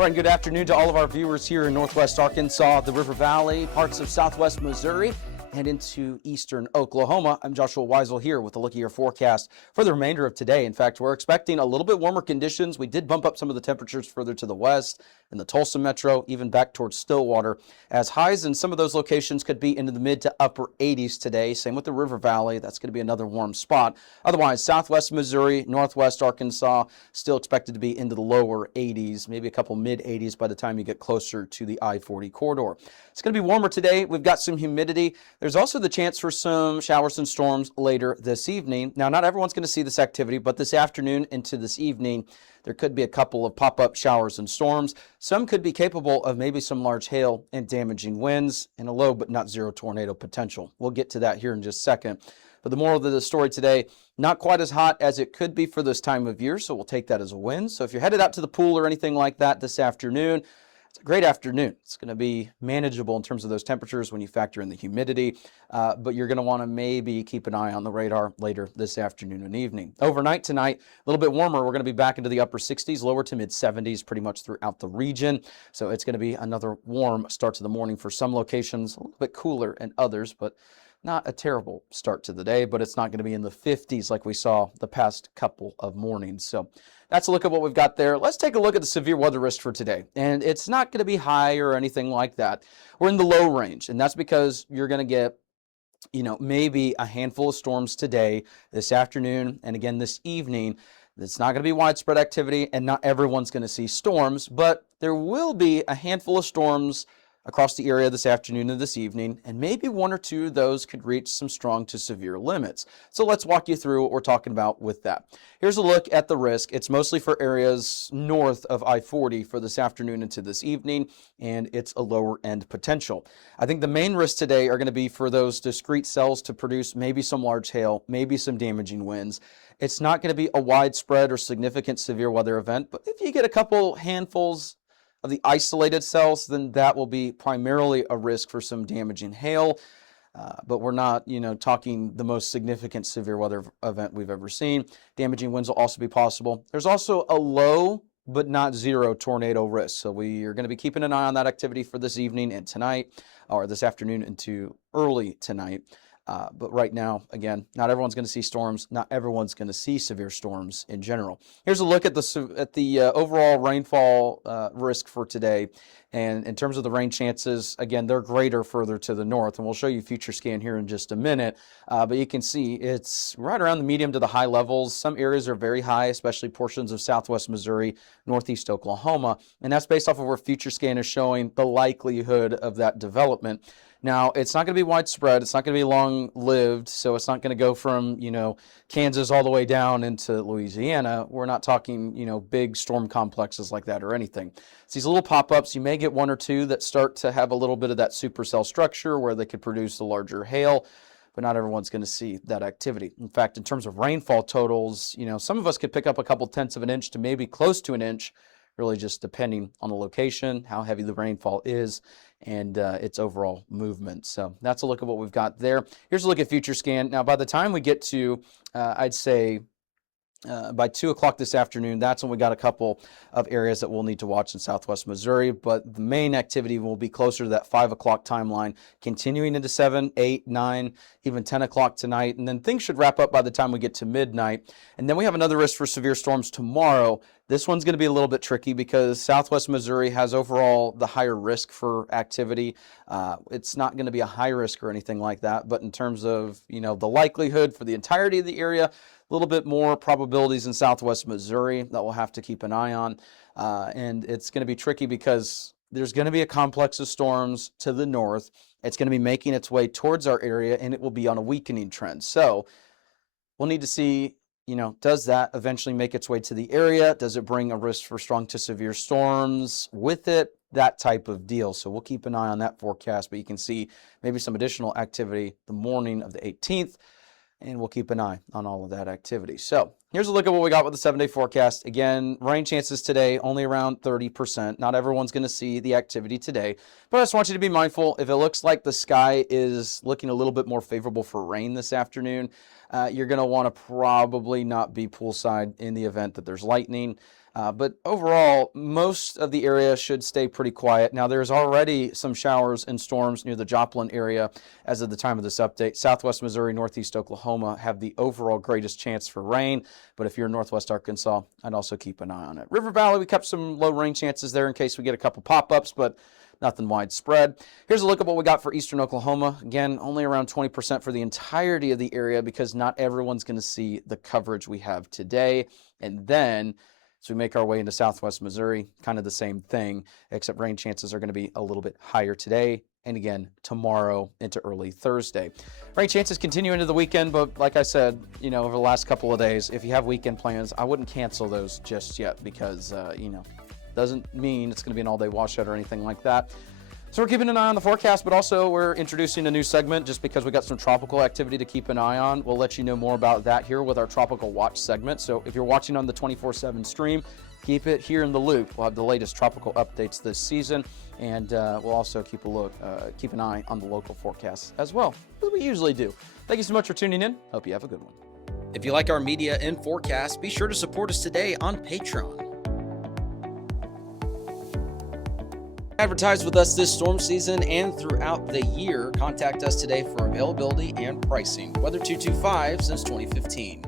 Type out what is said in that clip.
Brian, good afternoon to all of our viewers here in Northwest Arkansas, the River Valley, parts of Southwest Missouri, and into eastern Oklahoma. I'm Joshua Weisel here with a look at your forecast for the remainder of today. In fact, we're expecting a little bit warmer conditions. We did bump up some of the temperatures further to the west in the Tulsa metro, even back towards Stillwater, as highs in some of those locations could be into the mid to upper 80s today. Same with the River Valley. That's going to be another warm spot. Otherwise, Southwest Missouri, Northwest Arkansas, still expected to be into the lower 80s, maybe a couple mid 80s by the time you get closer to the I-40 corridor. It's going to be warmer today. We've got some humidity. There's also the chance for some showers and storms later this evening. Now, not everyone's going to see this activity, but this afternoon into this evening, there could be a couple of pop-up showers and storms. Some could be capable of maybe some large hail and damaging winds and a low but not zero tornado potential. We'll get to that here in just a second. But the moral of the story today, not quite as hot as it could be for this time of year, so we'll take that as a win. So if you're headed out to the pool or anything like that this afternoon, it's a great afternoon. It's going to be manageable in terms of those temperatures when you factor in the humidity, but you're going to want to maybe keep an eye on the radar later this afternoon and evening. Overnight tonight, a little bit warmer. We're going to be back into the upper 60s, lower to mid 70s pretty much throughout the region. So it's going to be another warm start to the morning for some locations, a little bit cooler in others, but not a terrible start to the day, but it's not going to be in the 50s like we saw the past couple of mornings. So that's a look at what we've got there. Let's take a look at the severe weather risk for today. And it's not going to be high or anything like that. We're in the low range, and that's because you're going to get, maybe a handful of storms today, this afternoon, and again this evening. It's not going to be widespread activity, and not everyone's going to see storms, but there will be a handful of storms across the area this afternoon and this evening, and maybe one or two of those could reach some strong to severe limits. So let's walk you through what we're talking about with that. Here's a look at the risk. It's mostly for areas north of I-40 for this afternoon into this evening, and it's a lower end potential. I think the main risks today are going to be for those discrete cells to produce maybe some large hail, maybe some damaging winds. It's not going to be a widespread or significant severe weather event, but if you get a couple handfuls of the isolated cells, then that will be primarily a risk for some damaging hail. But we're not, talking the most significant severe weather event we've ever seen. Damaging winds will also be possible. There's also a low but not zero tornado risk. So we are going to be keeping an eye on that activity for this evening and tonight, or this afternoon into early tonight. But right now, again, not everyone's going to see storms. Not everyone's going to see severe storms in general. Here's a look at the overall rainfall risk for today. And in terms of the rain chances, again, they're greater further to the north. And we'll show you future scan here in just a minute. But you can see it's right around the medium to the high levels. Some areas are very high, especially portions of southwest Missouri, northeast Oklahoma. And that's based off of where future scan is showing the likelihood of that development. Now, it's not going to be widespread. It's not going to be long-lived, so it's not going to go from, Kansas all the way down into Louisiana. We're not talking, big storm complexes like that or anything. It's these little pop-ups. You may get one or two that start to have a little bit of that supercell structure where they could produce the larger hail, but not everyone's going to see that activity. In fact, in terms of rainfall totals, some of us could pick up a couple tenths of an inch to maybe close to an inch, really just depending on the location, how heavy the rainfall is, and its overall movement. So that's a look at what we've got there. Here's a look at future scan. Now, by the time we get to, I'd say, by 2 o'clock this afternoon, that's when we got a couple of areas that we'll need to watch in southwest Missouri, but the main activity will be closer to that 5 o'clock timeline, continuing into 7, 8, 9, even 10 o'clock tonight, and then things should wrap up by the time we get to midnight. And then we have another risk for severe storms tomorrow. This one's going to be a little bit tricky because southwest Missouri has overall the higher risk for activity. It's not going to be a high risk or anything like that, but in terms of, the likelihood for the entirety of the area, a little bit more probabilities in southwest Missouri that we'll have to keep an eye on. And it's going to be tricky because there's going to be a complex of storms to the north. It's going to be making its way towards our area, and it will be on a weakening trend. So we'll need to see, does that eventually make its way to the area? Does it bring a risk for strong to severe storms with it? That type of deal. So we'll keep an eye on that forecast, but you can see maybe some additional activity the morning of the 18th. And we'll keep an eye on all of that activity. So here's a look at what we got with the 7-day forecast. Again, rain chances today only around 30%. Not everyone's going to see the activity today, but I just want you to be mindful. If it looks like the sky is looking a little bit more favorable for rain this afternoon, you're going to want to probably not be poolside in the event that there's lightning. But overall, most of the area should stay pretty quiet. Now, there's already some showers and storms near the Joplin area as of the time of this update. Southwest Missouri, northeast Oklahoma have the overall greatest chance for rain. But if you're in northwest Arkansas, I'd also keep an eye on it. River Valley, we kept some low rain chances there in case we get a couple pop-ups, but nothing widespread. Here's a look at what we got for eastern Oklahoma. Again, only around 20% for the entirety of the area because not everyone's going to see the coverage we have today. And then as we make our way into southwest Missouri, kind of the same thing, except rain chances are going to be a little bit higher today and again tomorrow into early Thursday. Rain chances continue into the weekend, but like I said, over the last couple of days, if you have weekend plans, I wouldn't cancel those just yet because, doesn't mean it's going to be an all-day washout or anything like that. So we're keeping an eye on the forecast, but also we're introducing a new segment just because we got some tropical activity to keep an eye on. We'll let you know more about that here with our Tropical Watch segment. So if you're watching on the 24/7 stream, keep it here in the loop. We'll have the latest tropical updates this season, and we'll also keep an eye on the local forecasts as well, as we usually do. Thank you so much for tuning in. Hope you have a good one. If you like our media and forecast, be sure to support us today on Patreon. Advertise with us this storm season and throughout the year. Contact us today for availability and pricing. Weather 225 since 2015.